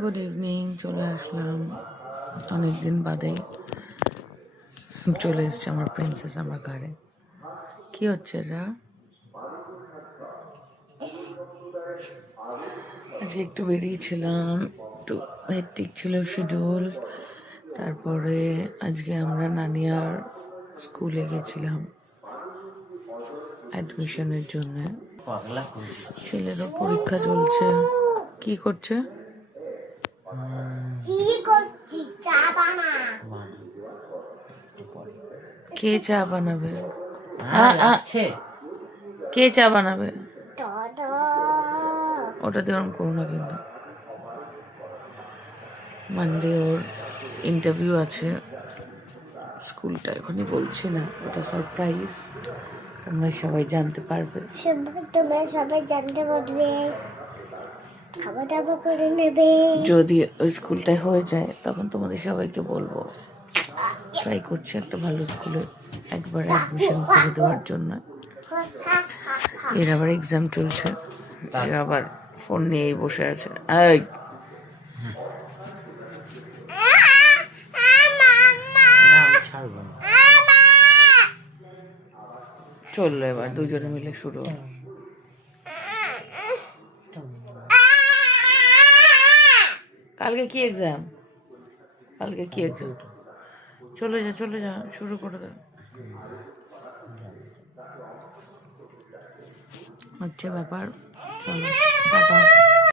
Good evening, চলে আসলাম অনেকদিন বাদে। চলে এসছে আমার প্রিন্সেস আমার ঘরে। কি হচ্ছে এটা? আজকে একটু বেরিয়েছিলাম, একটু হেক্টিক ছিল শিডিউল। তারপরে আজকে আমরা নানিয়ার স্কুলে গেছিলাম অ্যাডমিশনের জন্য। ছেলেরও পরীক্ষা চলছে। কি করছে? কে চা বানাবে? কে চা বানাবে? ওটা দিয়ে অন করো না কিন্তু। মানডে ওর ইন্টারভিউ আছে, স্কুলটা এখনই বলছি না, ওটা সারপ্রাইজ। তোমরা সবাই জানতে পারবে, তোমরা সবাই জানতে পারবে, খাওয়া দাওয়া করে নেবে। যদি ওই স্কুলটায় হয়ে যায় তখন তোমাদের সবাইকে বলবো। ট্রাই করছি একটা ভালো স্কুলে একবার অ্যাডমিশন করে দেওয়ার জন্য। এর আবার এক্সাম চলছে, এর আবার ফোন নিয়েই বসে আছে। এই চললো, এবার দুজনে মিলে শুরু। কালকে কি এক্সাম? কালকে কি এক্সাম? চলে যা চলে যা, শুরু করে দাও। হচ্ছে ব্যাপার, চলো টাটা।